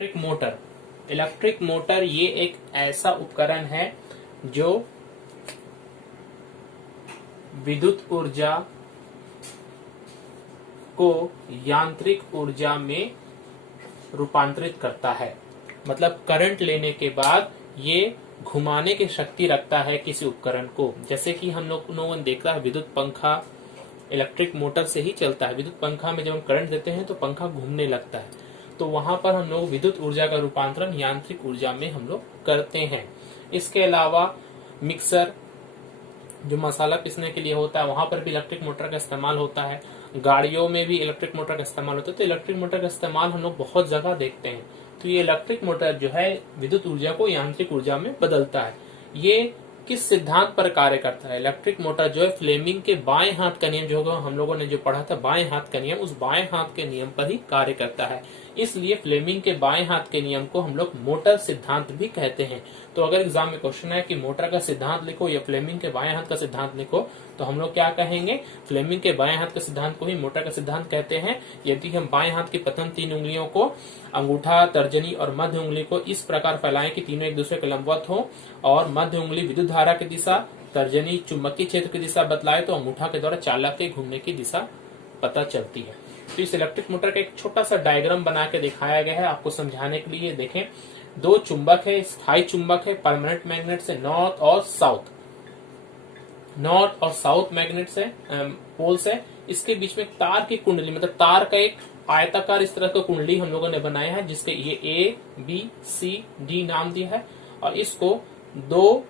Electric motor. Electric motor ये एक ऐसा उपकरण है जो विद्युत ऊर्जा को यांत्रिक ऊर्जा में रूपांतरित करता है। मतलब करंट लेने के बाद ये घुमाने की शक्ति रखता है किसी उपकरण को। जैसे कि हम लोगों ने देखा है विद्युत पंखा इलेक्ट्रिक मोटर से ही चलता है। विद्युत पंखा में जब हम करंट देते हैं तो पंखा घूमने लगता है, तो वहां पर हम लोग विद्युत ऊर्जा का रूपांतरण यांत्रिक ऊर्जा में हम लोग करते हैं। इसके अलावा मिक्सर जो मसाला पीसने के लिए होता है, वहां पर भी इलेक्ट्रिक मोटर का इस्तेमाल होता है। गाड़ियों में भी इलेक्ट्रिक मोटर का इस्तेमाल होता है। तो इलेक्ट्रिक मोटर का इस्तेमाल हम लोग बहुत जगह देखते हैं। तो ये इलेक्ट्रिक मोटर जो है विद्युत ऊर्जा को यांत्रिक ऊर्जा में बदलता है। ये किस सिद्धांत पर कार्य करता है? इलेक्ट्रिक मोटर जो है फ्लेमिंग के बाएं हाथ का नियम, जो हम लोगों ने जो पढ़ा था बाएं हाथ का नियम, उस बाएं हाथ के नियम पर ही कार्य करता है। इसलिए फ्लेमिंग के बाएं हाथ के नियम को हम लोग मोटर सिद्धांत भी कहते हैं। तो अगर एग्जाम में क्वेश्चन है कि मोटर का सिद्धांत लिखो या फ्लेमिंग के बाएं हाथ का सिद्धांत लिखो, तो हम लोग क्या कहेंगे? फ्लेमिंग के बाएं हाथ के सिद्धांत को ही मोटर का सिद्धांत कहते हैं। यदि हम बाएं हाथ की प्रथम तीन उंगलियों को, अंगूठा, तर्जनी और मध्य उंगली को इस प्रकार फैलाएं कि तीनों एक दूसरे के लंबवत हो और मध्य उंगली विद्युत धारा की दिशा, तर्जनी चुंबकीय क्षेत्र की दिशा बतलाए, तो अंगूठा के द्वारा चालक के घूमने की दिशा पता चलती है। तो इस इलेक्ट्रिक मोटर का एक छोटा सा डायग्राम बना के दिखाया गया है आपको समझाने के लिए। देखें, दो चुंबक है, स्थायी चुंबक है, परमानेंट मैग्नेट से नॉर्थ और साउथ मैग्नेट से पोल से। इसके बीच में तार की कुंडली, मतलब तार का एक आयताकार इस तरह का कुंडली हम लोगों ने बनाया है, जिसके ये ABCD नाम दिया है। और इसको दो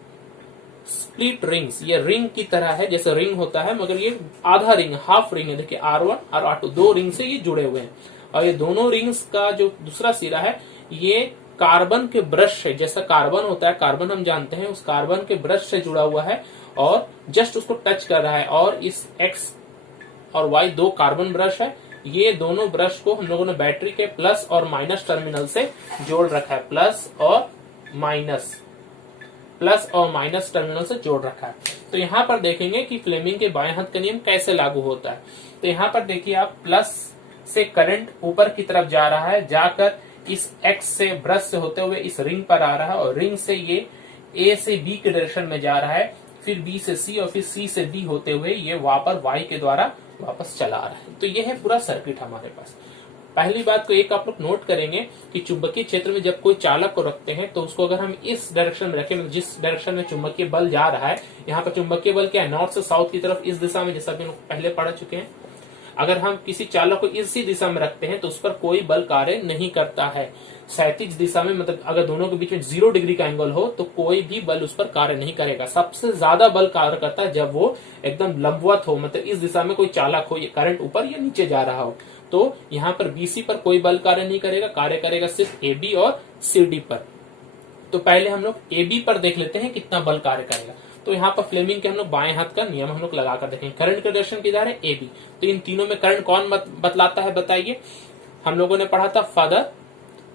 स्प्लिट रिंग्स, ये रिंग की तरह है, जैसे रिंग होता है मगर ये आधा रिंग, हाफ रिंग है। देखिए R1 और R2 दो रिंग से ये जुड़े हुए हैं। और ये दोनों रिंग्स का जो दूसरा सिरा है ये कार्बन के ब्रश है। जैसा कार्बन होता है, कार्बन हम जानते हैं, उस कार्बन के ब्रश से जुड़ा हुआ है और जस्ट उसको टच कर रहा है। और इस X और Y दो कार्बन ब्रश है। ये दोनों ब्रश को हम लोगों ने बैटरी के प्लस और माइनस टर्मिनल से जोड़ रखा है। प्लस और माइनस टर्मिनल से जोड़ रखा है। तो यहाँ पर देखेंगे कि फ्लेमिंग के बाएं हाथ का नियम कैसे लागू होता है। तो यहाँ पर देखिए आप, प्लस से करंट ऊपर की तरफ जा रहा है, जाकर इस X से ब्रश से होते हुए इस रिंग पर आ रहा है और रिंग से ये A से B के डायरेक्शन में जा रहा है, फिर B से C और फिर C से D होते हुए ये वापस Y के द्वारा वापस चला आ रहा है। तो ये है पूरा सर्किट हमारे पास। पहली बात को एक आप लोग नोट करेंगे कि चुंबकीय क्षेत्र में जब कोई चालक को रखते हैं तो उसको अगर हम इस डायरेक्शन में रखें, जिस डायरेक्शन में चुंबकीय बल जा रहा है, यहाँ पर चुंबकीय बल क्या है? नॉर्थ से साउथ की तरफ, इस दिशा में, जैसा भी हम पहले पढ़ चुके हैं। अगर हम किसी चालक को इसी दिशा में रखते हैं तो उस पर कोई बल कार्य नहीं करता है। क्षैतिज दिशा में, मतलब अगर दोनों के बीच में 0 डिग्री का एंगल हो तो कोई भी बल उस पर कार्य नहीं करेगा। सबसे ज्यादा बल कार्य करता है जब वो एकदम लंबवत हो, मतलब इस दिशा में कोई चालक हो, ये करंट ऊपर या नीचे जा रहा हो। तो यहाँ पर BC पर कोई बल कार्य नहीं करेगा, कार्य करेगा सिर्फ AB और CD पर। तो पहले हम लोग AB पर देख लेते हैं कितना बल कार्य करेगा। तो यहाँ पर फ्लेमिंग के हम लोग बाएं हाथ का नियम हम लोग लगाकर देखेंगे। करंट का डायरेक्शन किधर है? AB। तो इन तीनों में करंट कौन बतलाता है बताइए? हम लोगों ने पढ़ा था फादर,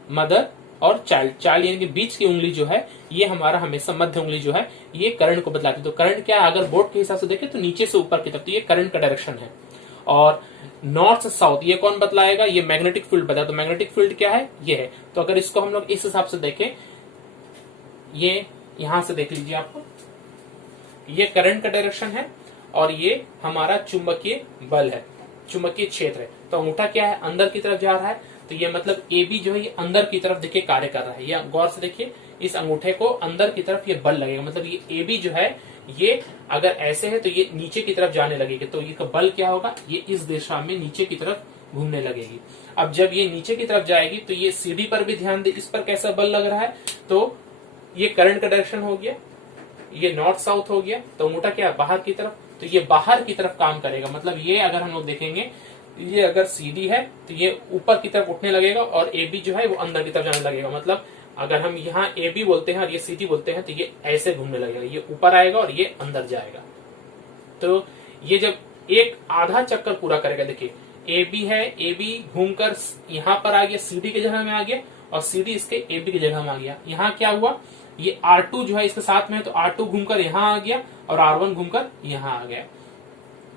मदर और चाइल्ड। चाइल्ड यानी कि बीच की उंगली जो है, ये हमारा हमेशा मध्य उंगली जो है, ये करंट को बतलाती है। तो करंट क्या है? अगर बोर्ड के हिसाब से देखें तो नीचे से ऊपर की तरफ, तो ये करंट का डायरेक्शन है। और नॉर्थ से साउथ ये कौन बतलाएगा? ये मैग्नेटिक फील्ड बताया। तो मैग्नेटिक फील्ड क्या है? ये है। तो अगर इसको हम लोग इस हिसाब से देखें, ये यहां से देख लीजिए आपको, ये करंट का डायरेक्शन है और ये हमारा चुंबकीय बल है, चुंबकीय क्षेत्र है। तो अंगूठा क्या है? अंदर की तरफ जा रहा है। तो ये मतलब AB जो है ये अंदर की तरफ देखिए कार्य कर रहा है। ये गौर से देखिए, इस अंगूठे को अंदर की तरफ ये बल लगेगा। मतलब ये AB जो है ये अगर ऐसे है तो ये नीचे की तरफ जाने लगेगी। तो ये बल क्या होगा? ये इस दिशा में नीचे की तरफ घूमने लगेगी। अब जब ये नीचे की तरफ जाएगी तो ये CD पर भी ध्यान दे, इस पर कैसा बल लग रहा है? तो ये करंट का डायरेक्शन हो गया, ये नॉर्थ साउथ हो गया। तो अंगूठा क्या है? बाहर की तरफ। तो ये बाहर की तरफ काम करेगा। मतलब ये अगर हम लोग देखेंगे, ये अगर CD है तो ये ऊपर की तरफ उठने लगेगा और AB जो है वो अंदर की तरफ जाने लगेगा। मतलब अगर हम यहाँ AB बोलते हैं और ये CD बोलते हैं तो ये ऐसे घूमने लगेगा, ये ऊपर आएगा और ये अंदर जाएगा। तो ये जब एक आधा चक्कर पूरा करेगा, देखिए AB है, AB घूमकर यहाँ पर आ गया, CD की जगह में आ गया और CD इसके AB की जगह में आ गया। यहाँ क्या हुआ? ये R2 जो है इसके साथ में है, तो R2 घूमकर यहाँ आ गया और R1 घूमकर यहाँ आ गया।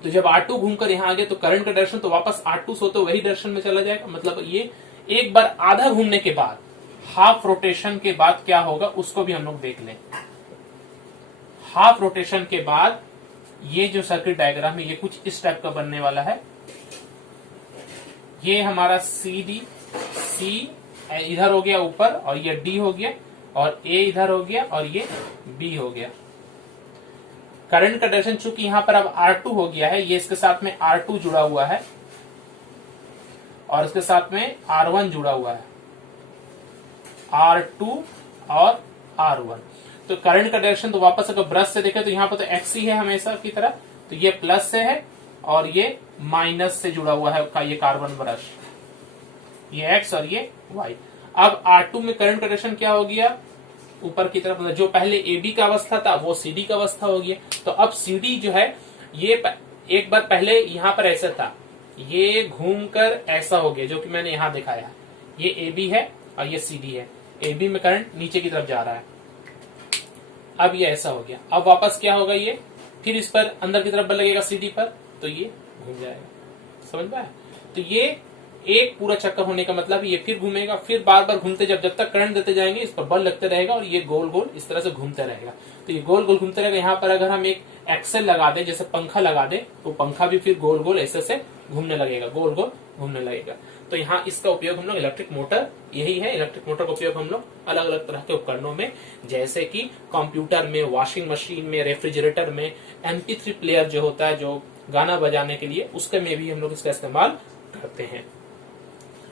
तो जब R2 घूमकर यहाँ आ गया तो करंट का डायरेक्शन तो वापस R2 से तो वही डायरेक्शन में चला जाएगा। मतलब ये एक बार आधा घूमने के बाद हाफ रोटेशन के बाद क्या होगा उसको भी हम लोग देख लें। हाफ रोटेशन के बाद ये जो सर्किट डायग्राम है ये कुछ इस टाइप का बनने वाला है। ये हमारा सी इधर हो गया ऊपर, और ये डी हो गया, और ए इधर हो गया, और ये बी हो गया। करंट का डायरेक्शन चूंकि यहां पर अब R2 हो गया है, ये इसके साथ में R2 जुड़ा हुआ है और इसके साथ में R1 जुड़ा हुआ है, R2 और R1। तो करंट का डायरेक्शन तो वापस अगर ब्रश से देखें तो यहाँ पर तो एक्स ही है हमेशा की तरह, तो ये प्लस से है और ये माइनस से जुड़ा हुआ है ये कार्बन ब्रश, ये एक्स और ये वाई। अब R2 में करंट का डायरेक्शन क्या हो गया, ऊपर की तरफ, जो पहले AB का अवस्था था वो CD का अवस्था हो गया। तो अब CD जो है ये एक बार पहले यहां पर ऐसा था, ये घूमकर ऐसा हो गया जो कि मैंने यहां दिखाया। ये AB है और ये CD है, AB में करंट नीचे की तरफ जा रहा है, अब ये ऐसा हो गया। अब वापस क्या होगा, ये फिर इस पर अंदर की तरफ बल लगेगा CD पर, तो ये घूम जाएगा। समझ में आया? तो ये एक पूरा चक्कर होने का मतलब ये फिर घूमेगा, फिर बार बार घूमते, जब तक करंट देते जाएंगे इस पर बल लगते रहेगा और ये गोल गोल इस तरह से घूमते रहेगा। तो ये गोल गोल घूमते रहेगा। यहाँ पर अगर हम एक एक्सेल लगा दें, जैसे पंखा लगा दें, तो पंखा भी फिर गोल गोल ऐसे से घूमने लगेगा, गोल गोल घूमने लगेगा। तो यहाँ इसका उपयोग हम लोग इलेक्ट्रिक मोटर, यही है इलेक्ट्रिक मोटर का उपयोग हम लोग अलग अलग तरह के उपकरणों में, जैसे कि कंप्यूटर में, वॉशिंग मशीन में, रेफ्रिजरेटर में, MP3 प्लेयर जो होता है जो गाना बजाने के लिए, उसके में भी हम लोग इसका इस्तेमाल करते हैं।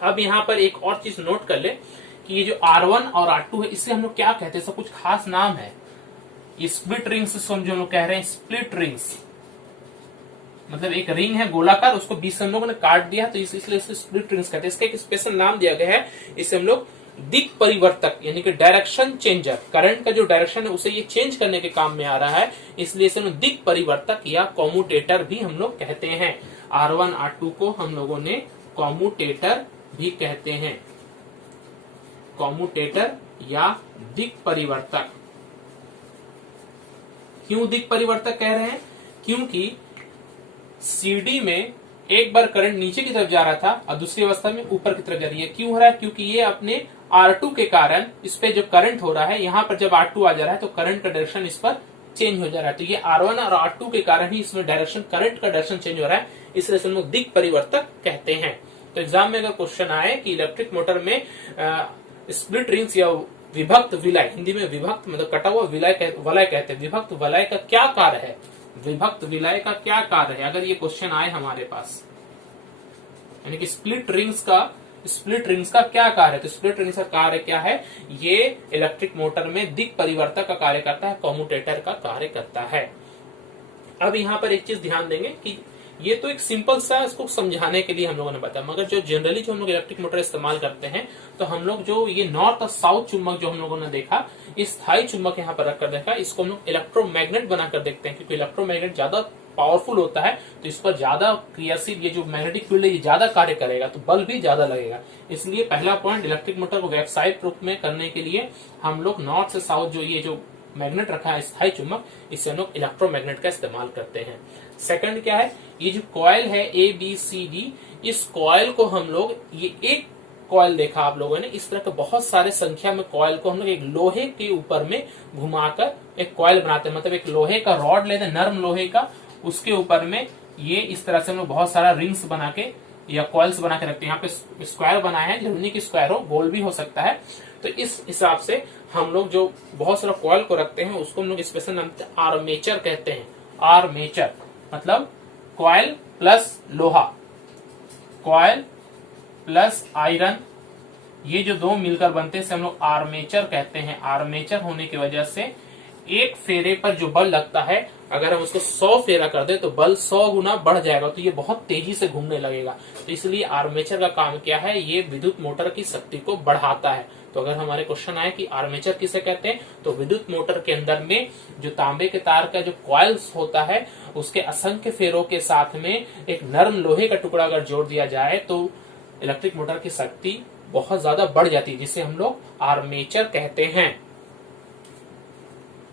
अब यहाँ पर एक और चीज नोट कर ले कि ये जो R1 और R2 है इससे हम लोग क्या कहते हैं, सब कुछ खास नाम है। ये स्प्लिट रिंग्स जो हम लोग कह रहे हैं, स्प्लिट रिंग्स मतलब एक रिंग है गोलाकार, उसको बीच से हम लोगों ने काट दिया, तो इसलिए इसे स्प्लिट रिंग्स कहते हैं। इसका एक स्पेशल नाम दिया गया है, इसे हम लोग दिक परिवर्तक यानी कि डायरेक्शन चेंजर, करंट का जो डायरेक्शन है उसे ये चेंज करने के काम में आ रहा है, इसलिए इसे हम दिक परिवर्तक या कॉम्यूटेटर भी हम लोग कहते हैं। R1 R2 को हम लोगों ने कॉम्यूटेटर भी कहते हैं, कॉम्यूटेटर या दिक परिवर्तक। क्यों दिक परिवर्तक कह रहे हैं, क्योंकि CD में एक बार करंट नीचे की तरफ जा रहा था और दूसरी अवस्था में ऊपर की तरफ जा रही है। क्यों हो रहा है, क्योंकि ये अपने R2 के कारण इस पे जो करंट हो रहा है, यहाँ पर जब R2 आ जा रहा है तो करंट का डायरेक्शन इस पर चेंज हो जा रहा है। तो ये R1 और R2 के कारण ही इसमें डायरेक्शन, करंट का डायरेक्शन चेंज हो रहा है, इसलिए हम लोग दिक परिवर्तक कहते हैं। तो एग्जाम में अगर क्वेश्चन आए कि इलेक्ट्रिक मोटर में स्प्लिट रिंग्स या विभक्त विलय, हिंदी में विभक्त मतलब कटा हुआ वलय कहते हैं, विभक्त वलय का क्या कार्य है, विभक्त विलय का क्या कार्य है, अगर ये क्वेश्चन आए हमारे पास, यानी कि स्प्लिट रिंग्स का क्या कार्य है, तो स्प्लिट रिंग्स का कार्य क्या है, ये इलेक्ट्रिक मोटर में दिक परिवर्तक का कार्य करता है, कॉम्यूटेटर का कार्य करता है। अब यहाँ पर एक चीज ध्यान देंगे कि ये तो एक सिंपल सा इसको समझाने के लिए हम लोगों ने बताया, मगर जो जनरली जो हम लोग इलेक्ट्रिक मोटर इस्तेमाल करते हैं, तो हम लोग जो ये नॉर्थ और साउथ चुंबक जो हम लोगों ने देखा, इस स्थायी चुंबक यहाँ पर रखकर देखा, इसको हम लोग इलेक्ट्रोमैग्नेट बनाकर देखते हैं, क्योंकि इलेक्ट्रोमैग्नेट ज्यादा पावरफुल होता है, तो इस पर ज्यादा क्रियाशील ये जो मैग्नेटिक फील्ड है ये ज्यादा कार्य करेगा, तो बल भी ज्यादा लगेगा। इसलिए पहला पॉइंट, इलेक्ट्रिक मोटर को व्यावसायिक रूप में करने के लिए हम लोग नॉर्थ से साउथ जो ये जो मैग्नेट रखा है स्थायी चुंबक, इससे हम लोग इलेक्ट्रोमैग्नेट का इस्तेमाल करते हैं। सेकंड क्या है, ये जो कॉइल है ABCD, इस कॉइल को हम लोग, ये एक कॉइल देखा आप लोगों ने, इस तरह के बहुत सारे संख्या में कॉइल को हम लोग एक लोहे के ऊपर में घुमाकर एक कॉइल बनाते हैं, मतलब एक लोहे का रॉड लेते हैं, नर्म लोहे का, उसके ऊपर में ये इस तरह से हम लोग बहुत सारा रिंग्स बना के या कॉइल्स बना के रखते हैं। यहाँ पे स्क्वायर बनाए हैं, जरूरी नहीं कि स्क्वायर हो, गोल भी हो सकता है। तो इस हिसाब से हम लोग जो बहुत सारा कॉइल को रखते हैं उसको हम लोग स्पेशल नाम से आर्मेचर कहते हैं। आर्मेचर मतलब कॉइल प्लस लोहा, कॉइल प्लस आयरन, ये जो दो मिलकर बनते हैं हम लोग आर्मेचर कहते हैं। आर्मेचर होने की वजह से एक फेरे पर जो बल लगता है, अगर हम उसको 100 फेरा कर दे तो बल 100 गुना बढ़ जाएगा, तो ये बहुत तेजी से घूमने लगेगा। तो इसलिए आर्मेचर का काम क्या है, ये विद्युत मोटर की शक्ति को बढ़ाता है। तो अगर हमारे क्वेश्चन आए कि आर्मेचर किसे कहते हैं, तो विद्युत मोटर के अंदर में जो तांबे के तार का जो कॉइल्स होता है, उसके असंख्य फेरों के साथ में एक नर्म लोहे का टुकड़ा अगर जोड़ दिया जाए तो इलेक्ट्रिक मोटर की शक्ति बहुत ज्यादा बढ़ जाती है, जिसे हम लोग आर्मेचर कहते हैं।